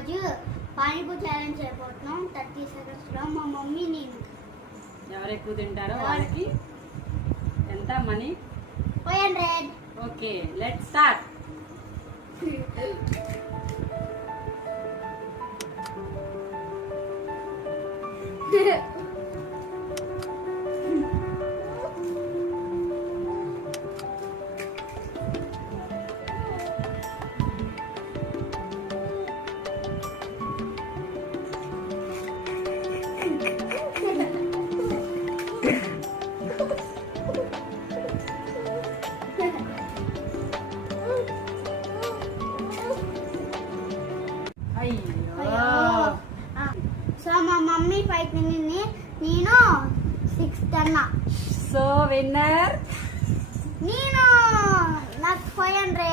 ఈరోజు పానీపూరి ఛాలెంజ్ అయిపోతున్నాం 30 seconds లో మా మమ్మీ నేను ఎవరు ఎక్కువ తింటారో వాళ్ళకి ఎంత money 500. Okay let's start. So మా మమ్మీ 5 తినింది, నేను 6 తిన్నా. సో విన్నర్ నేను నాకు 500.